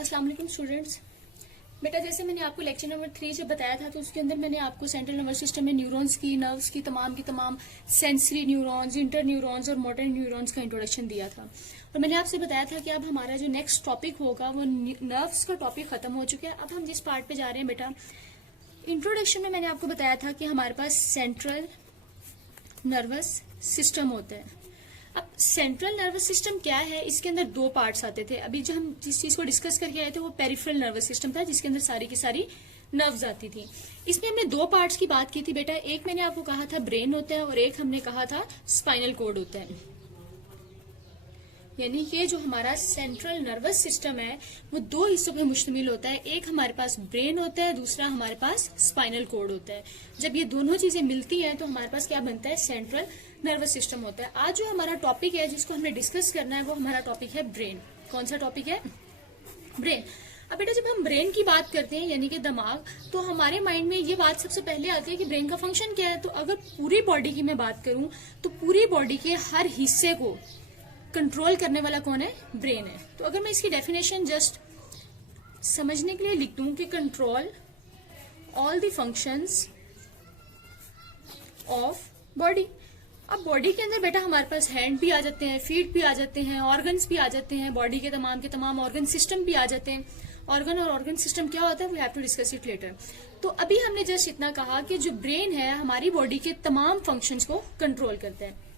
अस्सलाम वालेकुम स्टूडेंट्स। बेटा जैसे मैंने आपको लेक्चर नंबर 3 से बताया था तो उसके अंदर मैंने आपको सेंट्रल नर्वस सिस्टम में न्यूरॉन्स की नर्व्स की तमाम सेंसरी न्यूरॉन्स, इंटर न्यूरॉन्स और मोटर न्यूरॉन्स का इंट्रोडक्शन दिया था। और मैंने आपसे बताया था कि अब हमारा जो नेक्स्ट टॉपिक होगा वो नर्व्स का टॉपिक खत्म हो चुका है। अब हम जिस पार्ट पे जा रहे हैं बेटा, इंट्रोडक्शन में मैंने आपको बताया था कि हमारे पास सेंट्रल नर्वस सिस्टम होता है। अब सेंट्रल नर्वस सिस्टम क्या है, इसके अंदर दो पार्ट्स आते थे। अभी जो हम जिस चीज को डिस्कस करके आए थे वो पेरिफेरल नर्वस सिस्टम था, जिसके अंदर सारी की सारी नर्व्स आती थी। इसमें हमने दो पार्ट्स की बात की थी बेटा, एक मैंने आपको कहा था ब्रेन होता है और एक हमने कहा था स्पाइनल कोड होता है। यानी कि जो हमारा सेंट्रल नर्वस सिस्टम है वो दो हिस्सों पे मुश्तमिल होता है। एक हमारे पास ब्रेन होता है, दूसरा हमारे पास स्पाइनल कोड होता है। जब ये दोनों चीजें मिलती हैं तो हमारे पास क्या बनता है, सेंट्रल नर्वस सिस्टम होता है। आज जो हमारा टॉपिक है जिसको हमने डिस्कस करना है वो हमारा टॉपिक है ब्रेन। कौन सा टॉपिक है? ब्रेन। अब बेटा जब हम ब्रेन की बात करते हैं यानी कि दिमाग, तो हमारे माइंड में ये बात सबसे पहले आती है कि ब्रेन का फंक्शन क्या है। तो अगर पूरी बॉडी की मैं बात करूं तो पूरी बॉडी के हर हिस्से को कंट्रोल करने वाला कौन है? ब्रेन है। तो अगर मैं इसकी डेफिनेशन जस्ट समझने के लिए लिख दूं कि control all the functions of body. अब बॉडी के अंदर बेटा हमारे पास हैंड भी आ जाते हैं, फीट भी आ जाते हैं, ऑर्गन्स भी आ जाते हैं, बॉडी के तमाम ऑर्गन सिस्टम भी आ जाते हैं। ऑर्गन और ऑर्गन सिस्टम क्या होता है, we have to discuss it later. तो अभी हमने जस्ट इतना कहा कि जो ब्रेन है हमारी बॉडी के तमाम फंक्शंस को कंट्रोल करता है।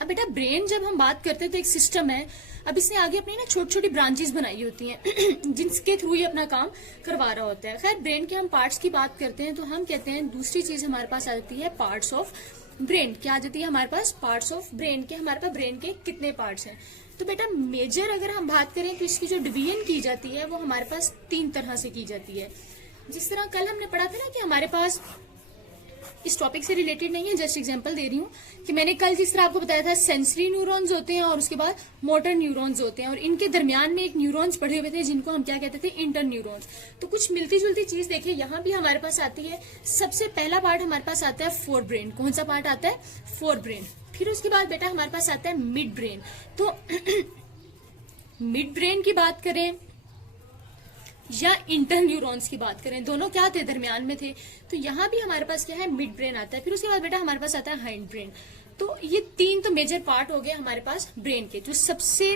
अब बेटा ब्रेन जब हम बात करते हैं तो एक सिस्टम है। अब इसने आगे अपनी ना छोटी छोटी ब्रांचेस बनाई होती हैं जिनके थ्रू ये अपना काम करवा रहा होता है। खैर ब्रेन के हम पार्ट्स की बात करते हैं तो हम कहते हैं दूसरी चीज हमारे पास आ जाती है पार्ट्स ऑफ ब्रेन। क्या आ जाती है हमारे पास? पार्ट्स ऑफ ब्रेन के। हमारे पास ब्रेन के कितने पार्ट्स हैं? तो बेटा मेजर अगर हम बात करें तो इसकी जो डिवीजन की जाती है वो हमारे पास 3 तरह से की जाती है। जिस तरह कल हमने पढ़ा था ना कि हमारे पास, इस टॉपिक से रिलेटेड नहीं है, जस्ट एग्जांपल दे रही हूँ कि मैंने कल जिस तरह आपको बताया था सेंसरी न्यूरॉन्स होते हैं और उसके बाद मोटर न्यूरॉन्स होते हैं और इनके दरमियान में एक न्यूरॉन्स पढ़े हुए थे जिनको हम क्या कहते थे, इंटर न्यूरॉन्स। तो कुछ मिलती जुलती चीज देखिए यहाँ भी हमारे पास आती है। सबसे पहला पार्ट हमारे पास आता है फोर ब्रेन। कौन सा पार्ट आता है? Fore brain. फिर उसके बाद बेटा हमारे पास आता है मिड ब्रेन। तो मिड ब्रेन की बात करें या इंटर न्यूरॉन्स की बात करें, दोनों क्या थे, दरमियान में थे। तो यहाँ भी हमारे पास क्या है, मिड ब्रेन आता है। फिर उसके बाद बेटा हमारे पास आता है हाइंड ब्रेन। तो ये 3 तो मेजर पार्ट हो गए हमारे पास ब्रेन के। जो सबसे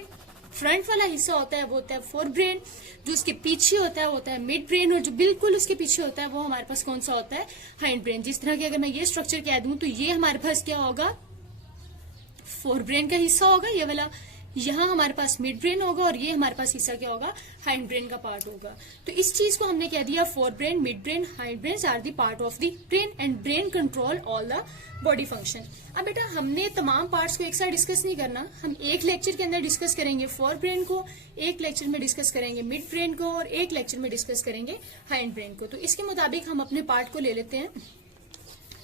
फ्रंट वाला हिस्सा होता है वो होता है फोर ब्रेन, जो उसके पीछे होता है वो होता है मिड ब्रेन, और जो बिल्कुल उसके पीछे होता है वो हमारे पास कौन सा होता है, हाइंड ब्रेन। जिस तरह की अगर मैं ये स्ट्रक्चर कह दूं तो ये हमारे पास क्या होगा, फोर ब्रेन का हिस्सा होगा ये वाला। यहाँ हमारे पास मिड ब्रेन होगा और ये हमारे पास हिस्सा क्या होगा, हाइंड ब्रेन का पार्ट होगा। तो इस चीज को हमने कह दिया fore brain, mid brain, hind brain are the part of the brain and brain control all the body function. अब बेटा हमने तमाम पार्ट्स को एक साथ डिस्कस नहीं करना, हम एक लेक्चर के अंदर डिस्कस करेंगे फोर ब्रेन को, एक लेक्चर में डिस्कस करेंगे मिड ब्रेन को और एक लेक्चर में डिस्कस करेंगे हाइंड ब्रेन को। तो इसके मुताबिक हम अपने पार्ट को ले लेते हैं।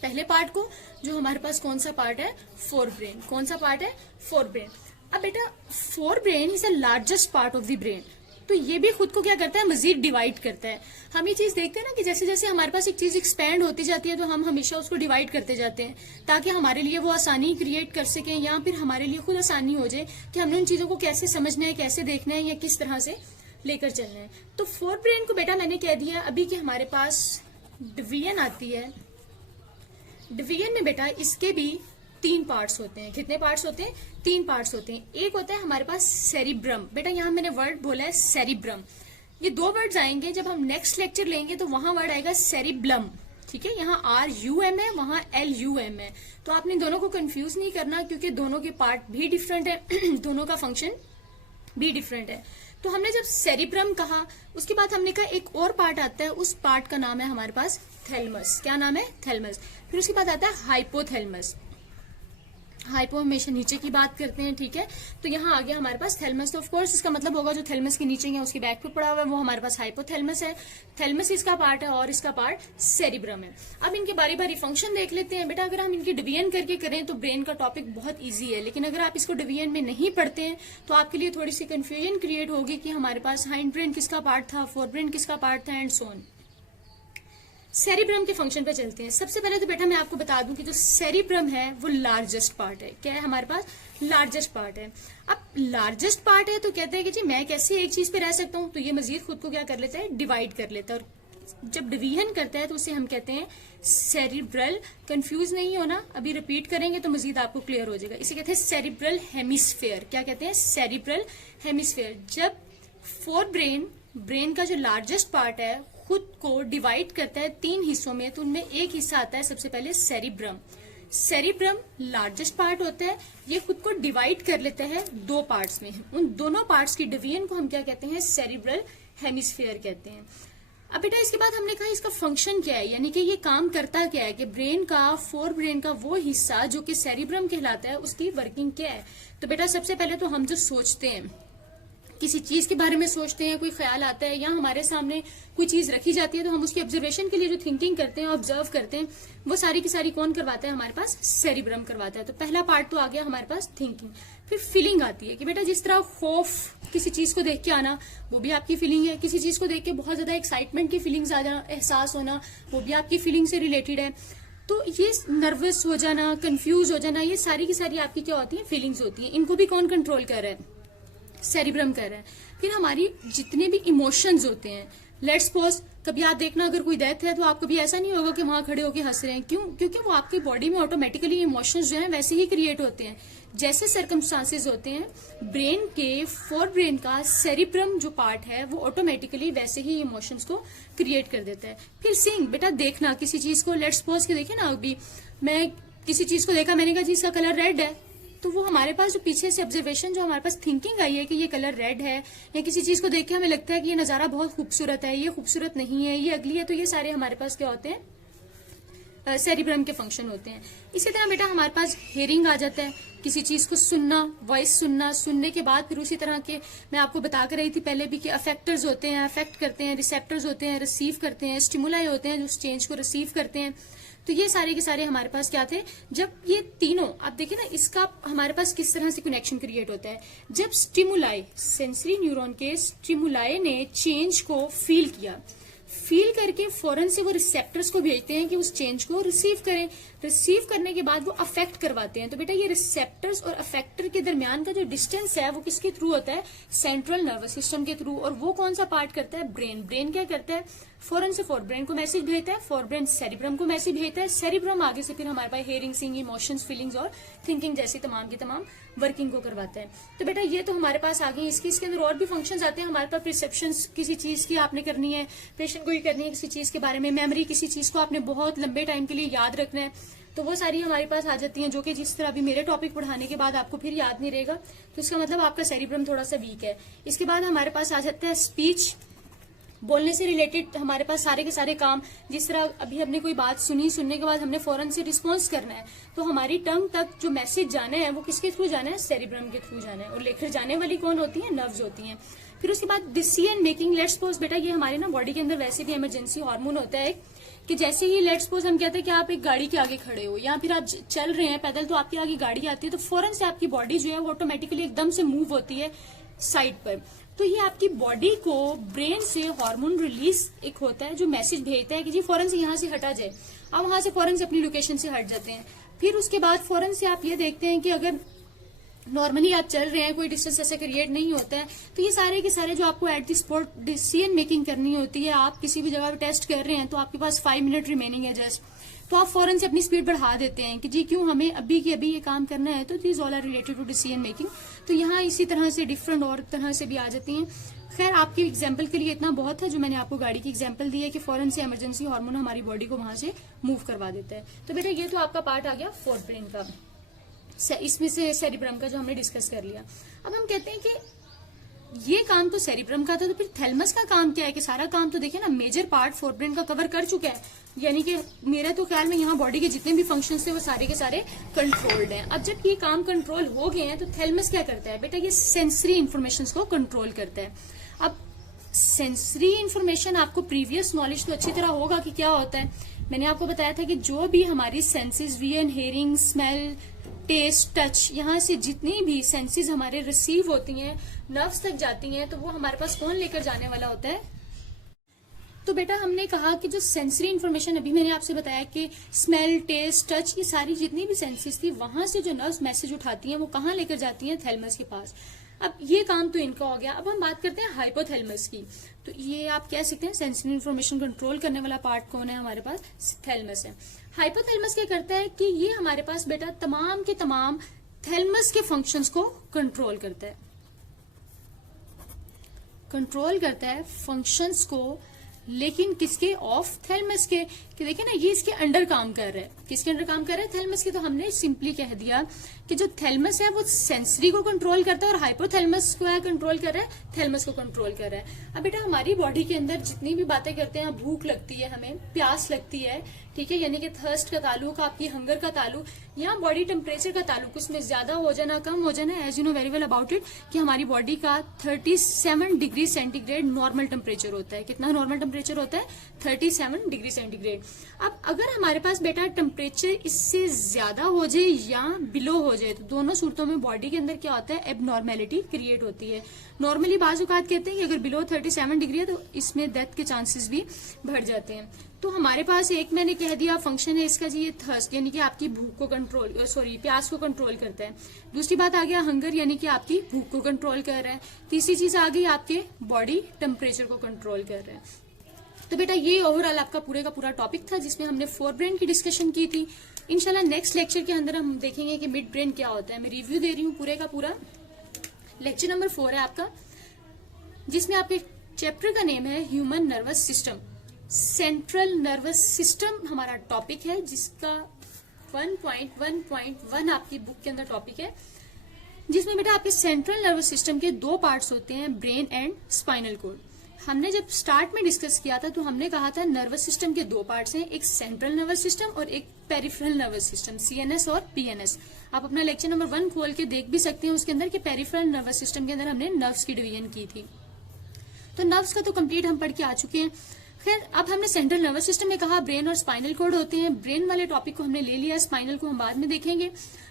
पहले पार्ट को, जो हमारे पास कौन सा पार्ट है, फोर ब्रेन। कौन सा पार्ट है, फोर ब्रेन। अब बेटा four brain is the largest part of the brain. तो ये भी खुद को क्या करता है, मजीद डिवाइड करता है। हम ये चीज देखते हैं ना कि जैसे जैसे हमारे पास एक चीज एक्सपैंड होती जाती है तो हम हमेशा उसको डिवाइड करते जाते हैं ताकि हमारे लिए वो आसानी क्रिएट कर सकें या फिर हमारे लिए खुद आसानी हो जाए कि हमने उन चीजों को कैसे समझना है, कैसे देखना है या किस तरह से लेकर चलना है। तो फोर ब्रेन को बेटा मैंने कह दिया अभी कि हमारे पास डिवीजन आती है। डिवीजन में बेटा इसके भी 3 पार्ट्स होते हैं। कितने पार्ट्स होते हैं? 3 पार्ट्स होते हैं। एक होता है हमारे पास सेरिब्रम। बेटा यहाँ मैंने वर्ड बोला है सेरिब्रम। ये 2 वर्ड्स आएंगे, जब हम नेक्स्ट लेक्चर लेंगे तो वहां वर्ड आएगा सेरिब्लम। ठीक है, यहाँ RUM है, वहां LUM है। तो आपने दोनों को कंफ्यूज नहीं करना क्योंकि दोनों के पार्ट भी डिफरेंट है दोनों का फंक्शन भी डिफरेंट है। तो हमने जब सेरिब्रम कहा उसके बाद हमने कहा एक और पार्ट आता है, उस पार्ट का नाम है हमारे पास थैलमस। क्या नाम है? थैलमस। फिर उसके बाद आता है हाइपोथैलमस। हाइपो हमेशा नीचे की बात करते हैं, ठीक है। तो यहाँ आ गया हमारे पास थैलमस। तो ऑफ कोर्स इसका मतलब होगा जो थैलमस के नीचे है उसके बैक पे पड़ा हुआ है वो हमारे पास हाइपोथैलमस है। थैलमस इसका पार्ट है और इसका पार्ट सेरिब्रम है। अब इनके बारी बारी फंक्शन देख लेते हैं। बेटा अगर हम इनकी डिवीजन करके करें तो ब्रेन का टॉपिक बहुत ईजी है, लेकिन अगर आप इसको डिवीजन में नहीं पढ़ते हैं तो आपके लिए थोड़ी सी कंफ्यूजन क्रिएट होगी कि हमारे पास हाइंड ब्रेन किसका पार्ट था, फोर ब्रेन किसका पार्ट था एंड सो ऑन। सेरिब्रम के फंक्शन पे चलते हैं। सबसे पहले तो बेटा मैं आपको बता दूं कि जो सेरिब्रम है वो लार्जेस्ट पार्ट है। क्या है हमारे पास? लार्जेस्ट पार्ट है। अब लार्जेस्ट पार्ट है तो कहते हैं कि जी मैं कैसे एक चीज पे रह सकता हूँ, तो ये मजीद खुद को क्या कर लेता है? डिवाइड कर लेता है, और जब डिवीजन करता है तो उसे हम कहते हैं सेरिब्रल। कंफ्यूज नहीं होना, अभी रिपीट करेंगे तो मजीद आपको क्लियर हो जाएगा। इसे कहते हैं सेरिब्रल हेमिस्फेयर। क्या कहते हैं? Cerebral hemisphere. जब फोर ब्रेन का जो लार्जेस्ट पार्ट है खुद को डिवाइड करता है 3 हिस्सों में, तो उनमें एक हिस्सा आता है सबसे पहले सेरिब्रम। सेरिब्रम लार्जेस्ट पार्ट होता है, ये खुद को डिवाइड कर लेता है 2 पार्ट्स में। उन दोनों पार्ट्स की डिवीजन को हम क्या कहते हैं? सेरिब्रल हेमिस्फीयर कहते हैं। अब बेटा इसके बाद हमने कहा इसका फंक्शन क्या है, यानी कि ये काम करता क्या है, कि ब्रेन का वो हिस्सा जो कि सेरिब्रम कहलाता है उसकी वर्किंग क्या है। तो बेटा सबसे पहले तो हम जो सोचते हैं, किसी चीज के बारे में सोचते हैं, कोई ख्याल आता है या हमारे सामने कोई चीज रखी जाती है तो हम उसकी ऑब्जर्वेशन के लिए जो थिंकिंग करते हैं, ऑब्जर्व करते हैं, वो सारी की सारी कौन करवाता है? हमारे पास सेरिब्रम करवाता है। तो पहला पार्ट तो आ गया हमारे पास थिंकिंग। फिर फीलिंग आती है कि बेटा जिस तरह खौफ, किसी चीज को देख के आना, वो भी आपकी फीलिंग है। किसी चीज को देख के बहुत ज्यादा एक्साइटमेंट की फीलिंग्स आ जाना, एहसास होना, वो भी आपकी फीलिंग से रिलेटेड है। तो ये नर्वस हो जाना, कंफ्यूज हो जाना, ये सारी की सारी आपकी क्या होती है? फीलिंग्स होती है। इनको भी कौन कंट्रोल कर रहा है? सेरिब्रम कर रहा है। फिर हमारी जितने भी इमोशंस होते हैं, लेट्स सपोज कभी आप देखना अगर कोई डेथ है तो आप कभी ऐसा नहीं होगा कि वहां खड़े होकर हंस रहे हैं। क्यों? क्योंकि वो आपकी बॉडी में ऑटोमेटिकली इमोशंस जो हैं वैसे ही क्रिएट होते हैं जैसे सर्कमस्टांसेस होते हैं। ब्रेन के फोर ब्रेन का सेरिब्रम जो पार्ट है वो ऑटोमेटिकली वैसे ही इमोशंस को क्रिएट कर देता है। फिर सीइंग, बेटा देखना किसी चीज को, लेट्स सपोज के देखे ना, अभी मैं किसी चीज को देखा, मैंने कहा जी इसका कलर रेड है, तो वो हमारे पास जो पीछे से ऑब्जर्वेशन, जो हमारे पास थिंकिंग आई है कि ये कलर रेड है, या किसी चीज को देख के हमें लगता है कि ये नजारा बहुत खूबसूरत है, ये खूबसूरत नहीं है, ये अगली है, तो ये सारे हमारे पास क्या होते हैं? सेरिब्रम के फंक्शन होते हैं। इसी तरह बेटा हमारे पास हियरिंग आ जाता है, किसी चीज को सुनना, वॉइस सुनना, सुनने के बाद फिर उसी तरह के मैं आपको बता कर रही थी पहले भी कि अफेक्टर्स होते हैं, अफेक्ट करते हैं, रिसेप्टर्स होते हैं, रिसीव करते हैं, स्टिमुलाई होते हैं जो उस चेंज को रिसीव करते हैं। तो ये सारे के सारे हमारे पास क्या थे? जब ये तीनों, आप देखिए ना, इसका हमारे पास किस तरह से कनेक्शन क्रिएट होता है। जब स्टिमुलाई, सेंसरी न्यूरॉन के स्टिमुलाई ने चेंज को फील किया, फील करके फौरन से वो रिसेप्टर्स को भेजते हैं कि उस चेंज को रिसीव करें। रिसीव करने के बाद वो अफेक्ट करवाते हैं। तो बेटा ये रिसेप्टर्स और अफेक्टर के दरमियान का जो डिस्टेंस है वो किसके थ्रू होता है? सेंट्रल नर्वस सिस्टम के थ्रू। और वो कौन सा पार्ट करता है? ब्रेन। ब्रेन क्या करता है? फौरन से फोर ब्रेन को मैसेज भेजता है, फोर ब्रेन सेरिब्रम को मैसेज भेजता है, सेरिब्रम आगे से फिर हमारे पास हियरिंग, सीइंग, इमोशंस, फीलिंग्स और थिंकिंग जैसी तमाम की तमाम वर्किंग को करवाता है। तो बेटा ये तो हमारे पास आ गई। इसके अंदर और भी फंक्शंस आते हैं हमारे पास। परसेप्शंस, किसी चीज की आपने करनी है, पेशेंट को ही करनी है किसी चीज के बारे में। मेमोरी, किसी चीज को आपने बहुत लंबे टाइम के लिए याद रखना है, तो वो सारी हमारे पास आ जाती हैं, जो कि जिस तरह अभी मेरे टॉपिक पढ़ाने के बाद आपको फिर याद नहीं रहेगा, तो इसका मतलब आपका सेरिब्रम थोड़ा सा वीक है। इसके बाद हमारे पास आ जाता है स्पीच, बोलने से रिलेटेड हमारे पास सारे के सारे काम। जिस तरह अभी हमने कोई बात सुनी, सुनने के बाद हमने फौरन से रिस्पॉन्स करना है, तो हमारी टंग तक जो मैसेज जाना है वो किसके थ्रू जाना है? सेरिब्रम के थ्रू जाना है। और लेकर जाने वाली कौन होती है? नर्व्स होती हैं। फिर उसके बाद डिसीजन मेकिंग, लेट्स सपोज बेटा ये हमारे ना बॉडी के अंदर वैसे भी इमरजेंसी हार्मोन होता है कि जैसे ही लेट्स सपोज हम कहते हैं कि आप एक गाड़ी के आगे खड़े हो या फिर आप चल रहे हैं पैदल, तो आपके आगे गाड़ी आती है, तो फौरन से आपकी बॉडी जो है वो ऑटोमेटिकली एकदम से मूव होती है साइड पर। तो ये आपकी बॉडी को ब्रेन से हार्मोन रिलीज एक होता है जो मैसेज भेजता है कि जी फौरन से यहाँ से हटा जाए। आप वहां से फौरन से अपनी लोकेशन से हट जाते हैं। फिर उसके बाद फौरन से आप ये देखते हैं कि अगर नॉर्मली आप चल रहे हैं, कोई डिस्टेंस ऐसे क्रिएट नहीं होता है, तो ये सारे के सारे जो आपको at the spot decision making करनी होती है, आप किसी भी जगह पे टेस्ट कर रहे हैं तो आपके पास 5 मिनट रिमेनिंग है जस्ट, तो आप फौरन से अपनी स्पीड बढ़ा देते हैं कि जी क्यों, हमें अभी के अभी ये काम करना है। तो this all are related to decision making. तो यहाँ इसी तरह से डिफरेंट और तरह से भी आ जाती हैं। खैर आपकी एग्जाम्पल के लिए इतना बहुत है जो मैंने आपको गाड़ी की एग्जाम्पल दी है कि फौरन से इमरजेंसी हार्मोन हमारी बॉडी को वहां से मूव करवा देता है। तो बेटा ये तो आपका पार्ट आ गया फोर्थ ब्रेन का, इसमें से सेरिब्रम का जो हमने डिस्कस कर लिया। अब हम कहते हैं कि ये काम तो सेरिब्रम का था, तो फिर थैलमस का काम क्या है? कि सारा काम तो देखिए ना मेजर पार्ट फोर्थ ब्रेन का कवर कर चुका है, यानी कि मेरे तो ख्याल में यहाँ बॉडी के जितने भी फंक्शंस थे वो सारे के सारे कंट्रोल्ड हैं। अब जब ये काम कंट्रोल हो गए हैं तो थैलमस क्या करता है? बेटा ये सेंसरी इंफॉर्मेशन को कंट्रोल करता है। अब सेंसरी इंफॉर्मेशन आपको प्रीवियस नॉलेज तो अच्छी तरह होगा कि क्या होता है। मैंने आपको बताया था कि जो भी हमारी senses, vision, hearing, smell, taste, touch, यहाँ से जितनी भी सेंसेस हमारे रिसीव होती हैं, नर्व्स तक जाती हैं, तो वो हमारे पास कौन लेकर जाने वाला होता है? तो बेटा हमने कहा कि जो सेंसरी इन्फॉर्मेशन अभी मैंने आपसे बताया कि स्मेल, टेस्ट, टच, ये सारी जितनी भी सेंसेस थी वहां से जो नर्व्स मैसेज उठाती हैं वो कहाँ लेकर जाती हैं? थैलेमस के पास। अब ये काम तो इनका हो गया। अब हम बात करते हैं हाइपोथैलेमस की। तो ये आप कह सकते हैं सेंसरी इन्फॉर्मेशन कंट्रोल करने वाला पार्ट कौन है हमारे पास? थैलेमस है। हाइपोथैलेमस क्या करता है कि ये हमारे पास बेटा तमाम के तमाम थैलेमस के फंक्शंस को कंट्रोल करता है, कंट्रोल करता है फंक्शंस को, लेकिन किसके? ऑफ थैलेमस के। कि देखिए ना, ये इसके अंडर काम कर रहा है। किसके अंडर काम कर रहा है? थैलेमस के। तो हमने सिंपली कह दिया कि जो थैलेमस है वो सेंसरी को कंट्रोल करता है और हाइपोथैलेमस को कंट्रोल कर रहा है, थैलेमस को कंट्रोल कर रहा है। अब बेटा हमारी बॉडी के अंदर जितनी भी बातें करते हैं, भूख लगती है, हमें प्यास लगती है, ठीक है, यानी कि थर्स्ट का ताल्लुक, आपकी हंगर का ताल्लुक, या बॉडी टेम्परेचर का ताल्लुक, उसमें ज्यादा हो जाना, कम हो जाना, as you know very well about it कि हमारी बॉडी का 37 डिग्री सेंटीग्रेड नॉर्मल टेम्परेचर होता है। कितना नॉर्मल टेम्परेचर होता है? 37 डिग्री सेंटीग्रेड। अब अगर हमारे पास बेटा टेम्परेचर इससे ज्यादा हो जाए या बिलो हो जाए, तो दोनों सूरतों में बॉडी के अंदर क्या होता है? एबनॉर्मेलिटी क्रिएट होती है। नॉर्मली बाज़ औक़ात कहते हैं कि अगर बिलो 37 डिग्री है तो इसमें डेथ के चांसेस भी बढ़ जाते हैं। तो हमारे पास एक मैंने कह दिया फंक्शन है इसका जी, ये थर्स्ट यानी कि आपकी भूख को कंट्रोल, प्यास को कंट्रोल करता है। दूसरी बात आ गया हंगर, यानी कि आपकी भूख को कंट्रोल कर रहा है। तीसरी चीज आ गई आपके बॉडी टेम्परेचर को कंट्रोल कर रहा है। तो बेटा ये ओवरऑल आपका पूरे का पूरा टॉपिक था जिसमें हमने फोर ब्रेन की डिस्कशन की थी। इंशाल्लाह नेक्स्ट लेक्चर के अंदर हम देखेंगे कि मिड ब्रेन क्या होता है। मैं रिव्यू दे रही हूँ पूरे का पूरा। लेक्चर नंबर 4 है आपका, जिसमें आपके चैप्टर का नेम है human nervous system. Central nervous system हमारा टॉपिक है, जिसका 1.1.1 आपकी बुक के अंदर टॉपिक है, जिसमें बेटा आपके सेंट्रल नर्वस सिस्टम के 2 पार्ट्स होते हैं, ब्रेन एंड स्पाइनल कोड। हमने जब स्टार्ट में डिस्कस किया था तो हमने कहा था नर्वस सिस्टम के 2 पार्ट्स हैं, एक सेंट्रल नर्वस सिस्टम और एक पेरिफेरल नर्वस सिस्टम, सीएनएस और पीएनएस। आप अपना लेक्चर नंबर 1 खोल के देख भी सकते हैं, उसके अंदर कि पेरिफेरल नर्वस सिस्टम के अंदर हमने नर्व्स की डिवीजन की थी। तो नर्व्स का तो कंप्लीट हम पढ़ के आ चुके हैं। खैर अब हमने सेंट्रल नर्वस सिस्टम में कहा ब्रेन और स्पाइनल कोड होते हैं। ब्रेन वाले टॉपिक को हमने ले लिया, स्पाइनल को हम बाद में देखेंगे।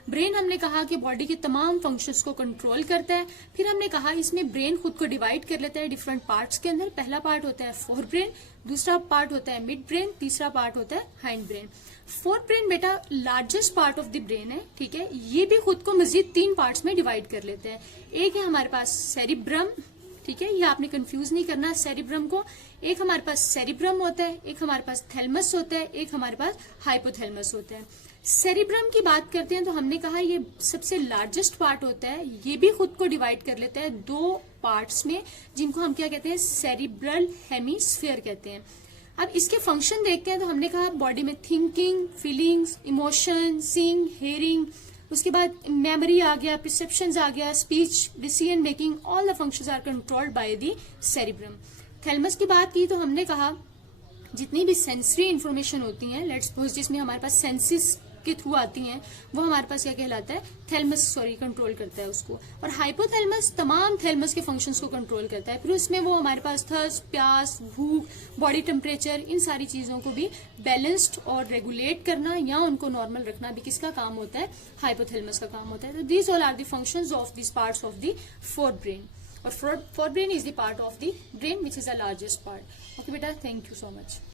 ब्रेन हमने कहा कि बॉडी के तमाम फंक्शंस को कंट्रोल करता है। फिर हमने कहा इसमें ब्रेन खुद को डिवाइड कर लेता है डिफरेंट पार्ट्स के अंदर। पहला पार्ट होता है फोर ब्रेन, दूसरा पार्ट होता है मिड ब्रेन, तीसरा पार्ट होता है हाइंड ब्रेन। फोर ब्रेन बेटा largest part of the brain है, ठीक है। ये भी खुद को मजीद 3 पार्ट्स में डिवाइड कर लेते हैं। एक है हमारे पास सेरिब्रम, ठीक है, ये आपने कंफ्यूज नहीं करना सेरिब्रम को। एक हमारे पास सेरिब्रम होता है, एक हमारे पास थैलेमस होता है, एक हमारे पास हाइपोथैलेमस होता है। सेरिब्रम की बात करते हैं तो हमने कहा ये सबसे लार्जेस्ट पार्ट होता है। ये भी खुद को डिवाइड कर लेता है 2 पार्ट्स में, जिनको हम क्या कहते हैं? सेरिब्रल हेमीस्फीयर कहते हैं। अब इसके फंक्शन देखते हैं तो हमने कहा बॉडी में thinking, feelings, emotion, seeing, hearing, उसके बाद मेमोरी आ गया, परसेप्शंस आ गया, speech, decision making, all the functions are controlled by the cerebrum. Thalamus की बात की तो हमने कहा जितनी भी सेंसरी इंफॉर्मेशन होती हैं, लेट्स सपोज जिसमें हमारे पास सेंसेस के थ्रू आती हैं, वो हमारे पास क्या कहलाता है? थैलेमस कंट्रोल करता है उसको। और हाइपोथैलेमस तमाम थैलेमस के फंक्शंस को कंट्रोल करता है। फिर उसमें वो हमारे पास थर्स्ट, प्यास, भूख, बॉडी टेम्परेचर, इन सारी चीजों को भी बैलेंस्ड और रेगुलेट करना या उनको नॉर्मल रखना भी किसका काम होता है? हाइपोथैलेमस का काम होता है। तो these all are the functions of this parts of the fore brain. और fore brain is the part of the brain which is the largest part. Okay बेटा, थैंक यू सो मच।